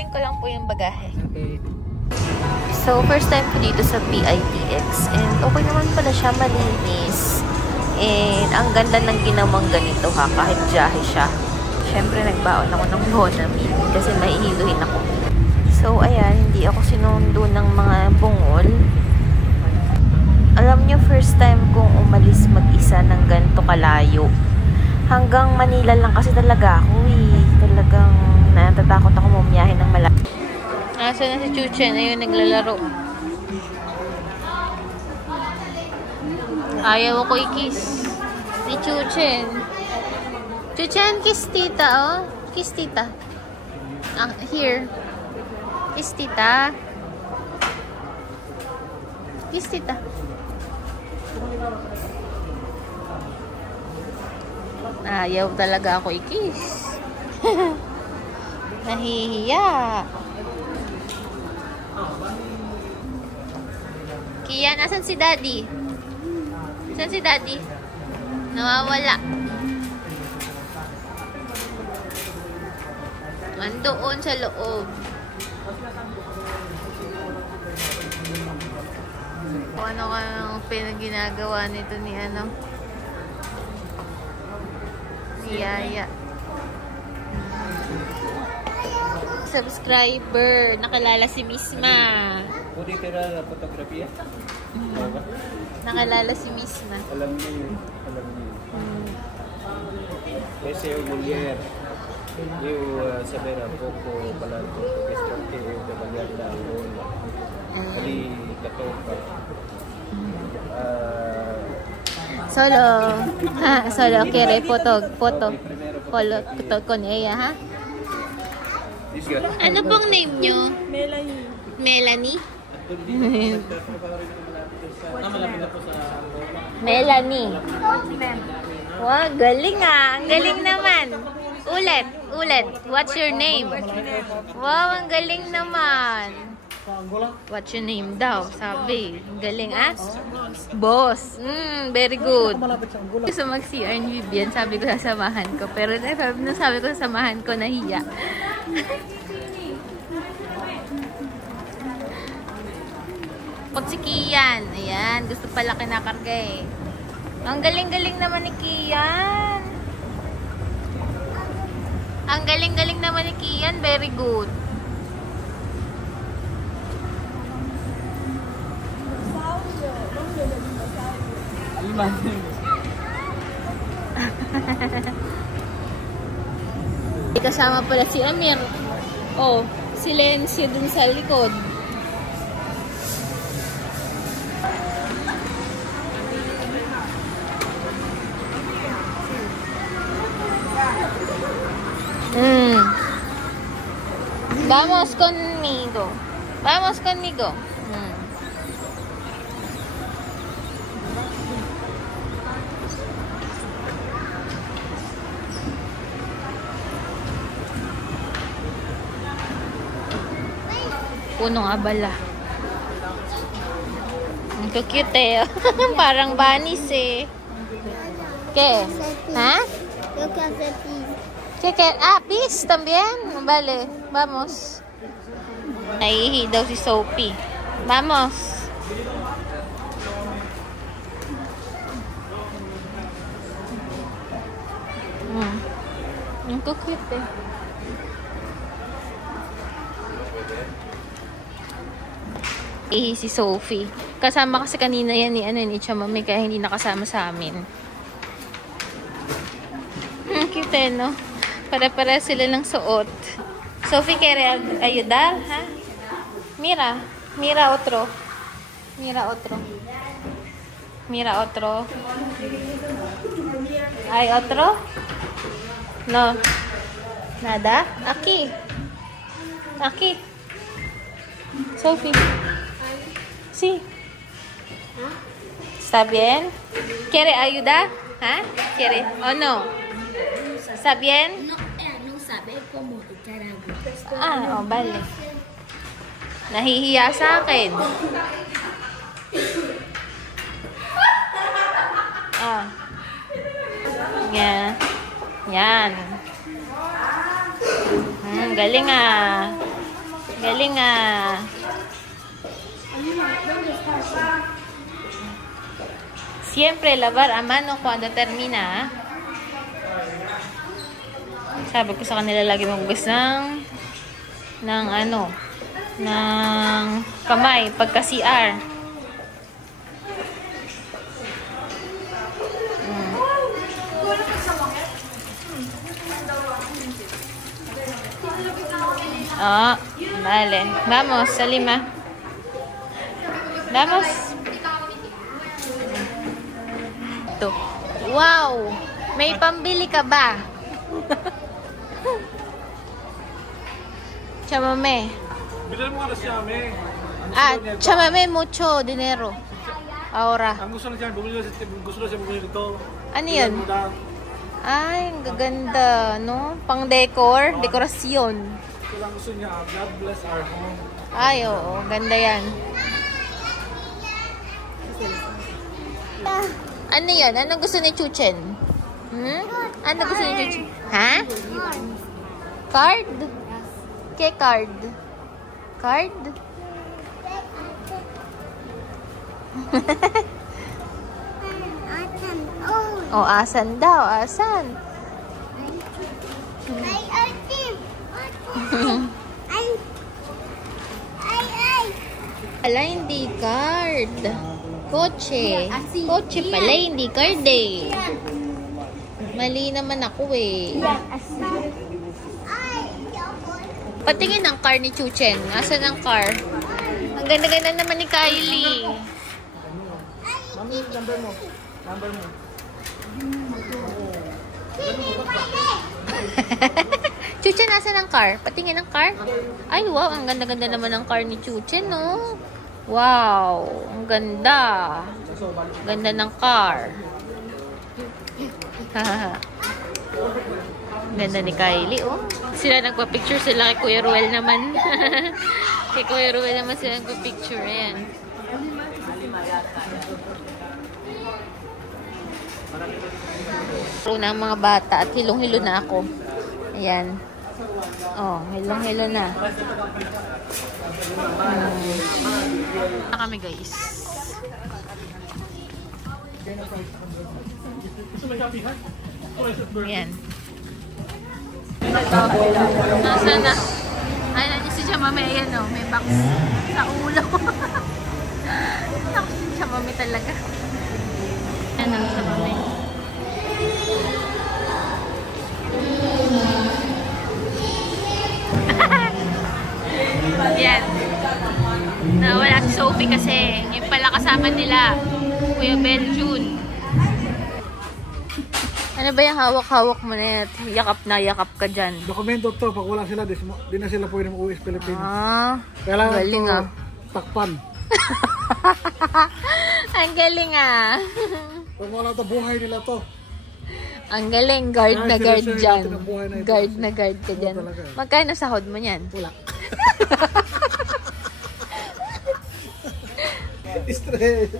kukunin ko lang po yung bagahe. Okay. So, first time ko dito sa PITX. And okay naman pala siya, malinis. And ang ganda ng ginawang ganito ha, kahit jahe siya. Siyempre, nagbaon ako ng Bonamil kasi maihiluhin ako. So, ayan, hindi ako sinundo ng mga bungol. Alam nyo, first time kong umalis mag-isa ng ganito kalayo. Hanggang Manila lang kasi talaga ako eh. Talagang natatakot ako bumiyahe ng malayo. Asa na si Chuchen? Ayun, naglalaro. Ayaw ako i-kiss. Si Chuchen. Chuchen, kiss tita, oh. Kiss tita. Here. Kiss tita. Kiss tita. Ayaw talaga ako i-kiss. Nahihiya. Kian, asan si Daddy? Asan si Daddy? Nawawala. Andoon sa loob. Kung ano kang pinaginagawa nito ni ano? Ni Yaya. Subscriber. Nakalala si Misma. Pwede tira na fotografiya? Nakalala si Misma. Alam niyo yun. Alam niyo yun. Kasi yung Molière, yung sabi na Poco, Balanto, Estorte, Baganda, Angola, Kali, Katoka. Solo. Ha, solo. Kere, foto. Foto con ella, ha? Ano pong name nyo? Melanie. Melanie? Melanie. Wow, galing ah. Ang galing naman. Ulit. What's your name? Wow, ang galing naman. What's your name daw? Sabi. Ang galing ah. Boss. Very good. Gusto mag-CR ni Vivian. Sabi ko sasamahan ko. Pero nung sabi ko sasamahan ko, nahiya. Pag si Kian, ayan, gusto pala kinakarga eh. Ang galing-galing naman ni Kian. Ang galing-galing naman ni Kian, very good. Kasama pala si Amir. Oh, silencio dun sa likod. Vamos conmigo. Vamos conmigo. Punong abala. Ang cute eh. Parang banis eh. ¿Qué? ¿Ah? Yo que hacer pis. ¿Qué? Ah, pis también. Vale, vamos. Naihi daw si Sophie. Vamos. Ang cute eh. Si Sophie. Kasama kasi kanina yan ni Chamami kaya hindi nakasama sa amin. Cute eh, no? Para-para sila ng suot. Sophie, ¿quiere ayudar? ¿Ha? Mira otro. Mira otro. ¿Hay otro? No. ¿Nada? Aquí. Sophie. Sí. ¿Está bien? ¿Quiere ayudar? ¿Ah? ¿Quiere o no? ¿Está bien? No sabe cómo echar agua. Ah, vale. Nahihiya sa akin. Yan. Galing ah. Galing ah. Siempre lavar a mano cuando termina. Sabi ko sa kanila lagi maghugas ng ano, ng kamay pagka CR. Ah, vale. Vamos, Salima. Vamos. Ito. Wow! May pambili ka ba? Chamame. Bilan mo nga na siya, me. Chamame mucho dinero. Ahora. Ang gusto na siya, bumili dito. Ano yun? Ay, ang gaganda, no? Pang decor, dekorasyon. Kailangan gusto niya, God bless our home. Ay, oo. Ganda yan. Ano yan? Anong gusto ni Chuchen? Hmm? Ano gusto ni Chuchen? Ha? Card? Ke card? Card? Oh, asan daw? Asan? Pala hindi card. Kotse. Kotse pala hindi card eh. Mali naman ako eh. Patingin ang car ni Chuchen. Asan ang car? Ang ganda-ganda naman ni Kylie. Mami, number mo. Number mo. Chuchen, nasa ng car? Patingin ang car? Ay, wow. Ang ganda-ganda naman ng car ni Chuchen, no? Wow. Ang ganda. Ganda ng car. Ganda ni Kylie, oh. Sila nagpa-picture sila kay Kuya Ruel naman. Kay Kuya Ruel naman sila nagpa-picture. Ayan. Na ang mga bata at hilong-hilo na ako. Ayan. Oh, hilong-hilo na. Kami guys. Ayan. Nasa na? Ay, nandiyan si Chamame. Ayan o, may box sa ulo. Si Chamame talaga. Ayan ang Chamame. Yan. Nawala si Sophie kasi yung pala kasama nila Kuya Beljun. Ano ba yung hawak-hawak mo na yan? Yakap ka dyan. Dokumento to, pag wala sila, di na sila pwede mag-uwi sa Pilipinas. Kailangan galing to takpan. Ang galing ah. Pag wala to, buhay nila to. Ang galing, guard na guard dyan. Guard na guard ka dyan. Magkano sahod mo yan? Wala. Stress.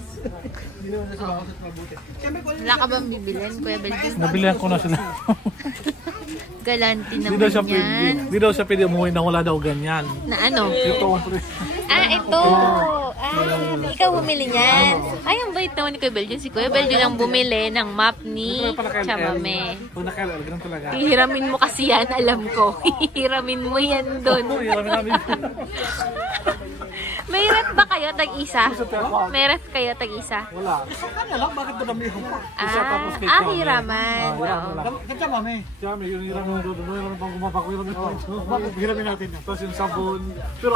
Hindi naman na sila kasi mabuti. Wala ka bang bibilin, Kuya Beljun? Nabilihan ko na sila. Galanti naman yan. Hindi daw siya pwede umuwi na wala daw ganyan. Na ano? Ito. Ito. Ikaw bumili niyan. Ay, ang bait naman ni Kuya Beljun. Si Kuya Beljun ang bumili ng map ni Chamame. Pag naka-LL, ganun talaga. Hihiramin mo kasi yan, alam ko. Hihiramin mo yan doon. Hihiramin namin. May ref ba kayo tag-isa? May ref kayo tag-isa? Wala. Kanya lang, bakit madamihan pa? Hiraman. Kaya mami. Kaya yun hiramin doon. Hiramin pang gumapak. Hiramin natin yan. Tapos yung sabon. Pero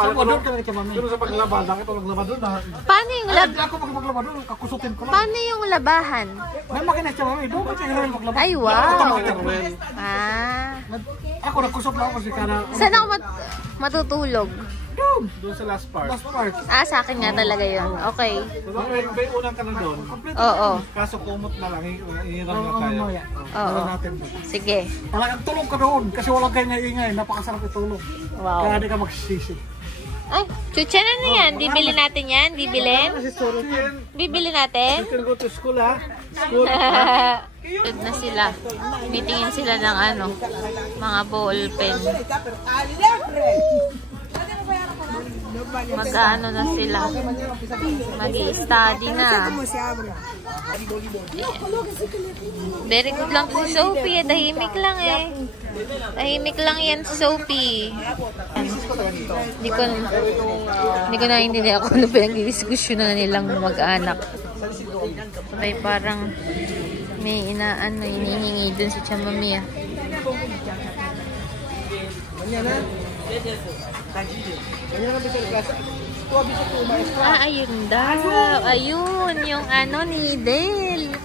sa paglaba, bakit ako naglaba doon? Paano yung labahan? Ako maglaba doon, kakusutin ko lang. Paano yung labahan? May makina siya mami. Doon ka siya hiramin maglaba. Ay, wow. Ako nagkusot lang ako si Kana. Saan ako matutulog? Doon sa last part. Sa akin nga talaga yun. Okay. May unang ka na doon. Oo. Kaso kumot na lang. Ihirang na tayo. Oo. Sige. Talagang tulong ka doon. Kasi walang ingay. Napakasarap itulong. Wow. Kaya di ka magsisisi. Ay, Chuchen, ano yan? Bibili natin yan? Bibilin? Bibili natin? You can go to school, ha? School. Good na sila. Meetingin sila ng ano, mga ball pen. Mag-ano na sila. Mag-i-study na. Very good lang si Sophie. Tahimik lang eh. Tahimik lang yan si Sophie. Hindi ko naiintindihan kung ano pinag-diskusyon na nilang mag-anak. May parang may hinihingi dun si Chamamia. Ayun daw. Ayun, yung needle.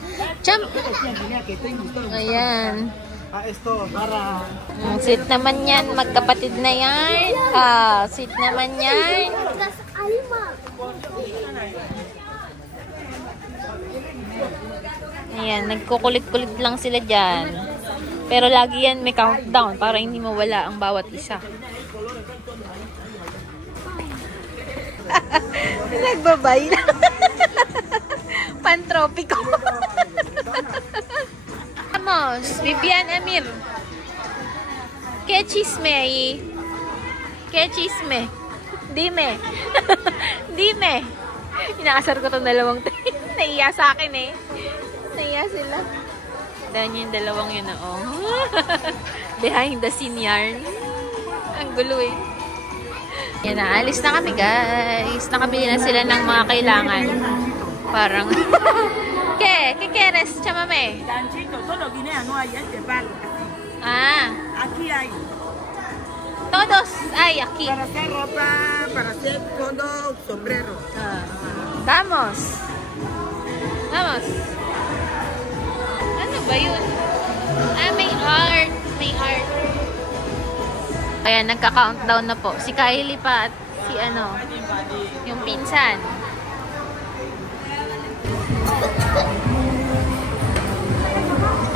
Ayan. Sweet naman yan. Magkapatid na yan. Sweet naman yan. Ayan, nagkukulit-kulit lang sila dyan. Pero lagi yan may countdown para hindi mawala ang bawat isa. Nagbabay na. Pantropiko. Vamos, Vivian Amir. ¿Qué chisme ahí? ¿Qué chisme? Dime. Dime. Inaasar ko itong dalawang naiya sa akin eh. Naiya sila. Dahil yung dalawang yun oh. Behind the scene yarn. Ang gulo eh. Yan na, alis na kami guys. Nakabili na sila ng mga kailangan. Parang ¿Qué quieres, chamame? Ganchito, todo Guinea no hay este pan. Aquí hay. Todos hay aquí. Para hacer ropa, para hacer todo, sombrero. Vamos. Vamos. Ano ba yun? May art. May art. Ayan, nagka-countdown na po. Si Kylie pa at si yung pinsan.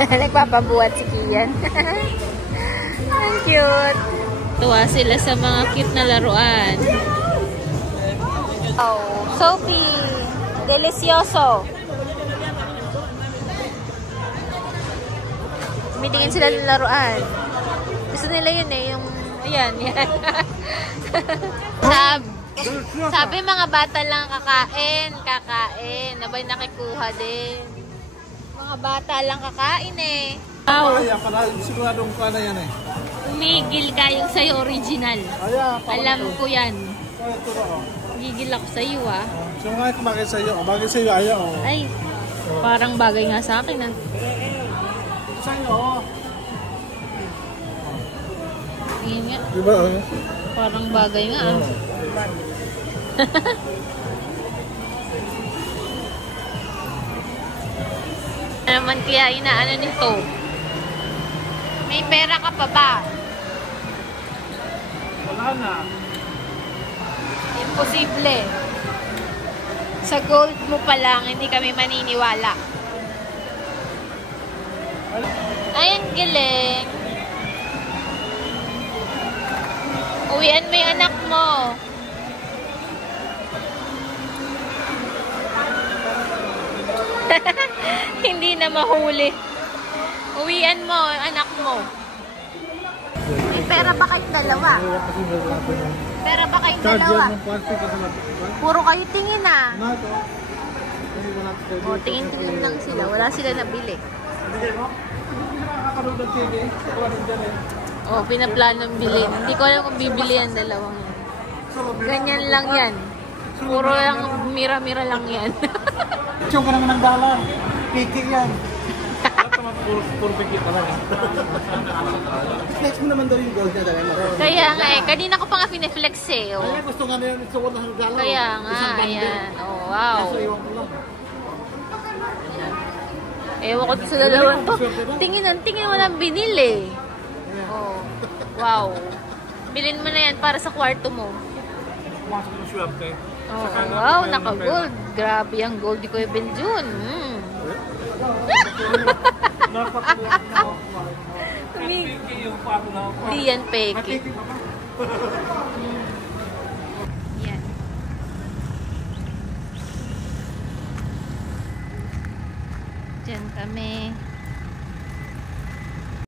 Nagpapabuhat si Kian. Ang cute. Tuwa sila sa mga cute na laruan. Oh, Sophie. Delicioso. Tumitingin sila ng laruan. Gusto nila yun eh. Yung, ayan. Sabi mga bata lang kakain. Nabay nakikuha din. Mga bata lang kakain eh. Wow. Siguradong ka na yan eh. Umigil ka yung sa'yo original. Alam ko yan. Gigil ako sa'yo ah. So nga kumakit sa'yo. Bagay sa'yo ayaw. Ay, parang bagay nga sa akin ah. Sa'yo. Yun nga. Diba? Parang bagay nga ah. Naman kaya inaano nito. May pera ka pa ba? Wala na. Imposible. Sa gold mo pa lang, hindi kami maniniwala. Ay, ang galing. Uwian mo yung anak mo. Hindi na mahuli. Uwian mo, anak mo. May pera ba kayong dalawa? Pera ba kayong dalawa? Puro kayo tingin ah. O, tingin-tingin lang sila. Wala sila nabili. O, pinaplanong bilhin. Hindi ko alam kung bibili ang dalawang yan. Ganyan lang yan. Puro lang, mira-mira lang yan. Chong ka naman ng dollar. Kiki yan. Puro piki talaga. Flex mo naman daw yung gold na talaga. Kaya nga eh. Kanina ko pa nga pineflex eh. Oh. Kaya gusto nga na yan sa $100. Kaya nga, ayan. Oh, wow. Ewan ko sa dalawang to. Tingin mo lang binili. Oh, wow. Bilhin mo na yan para sa kwarto mo. Oh, wow, naka-gold. Grabe ang gold ni Kuya Benjun. Hindi yan peke. Yan. Diyan kami.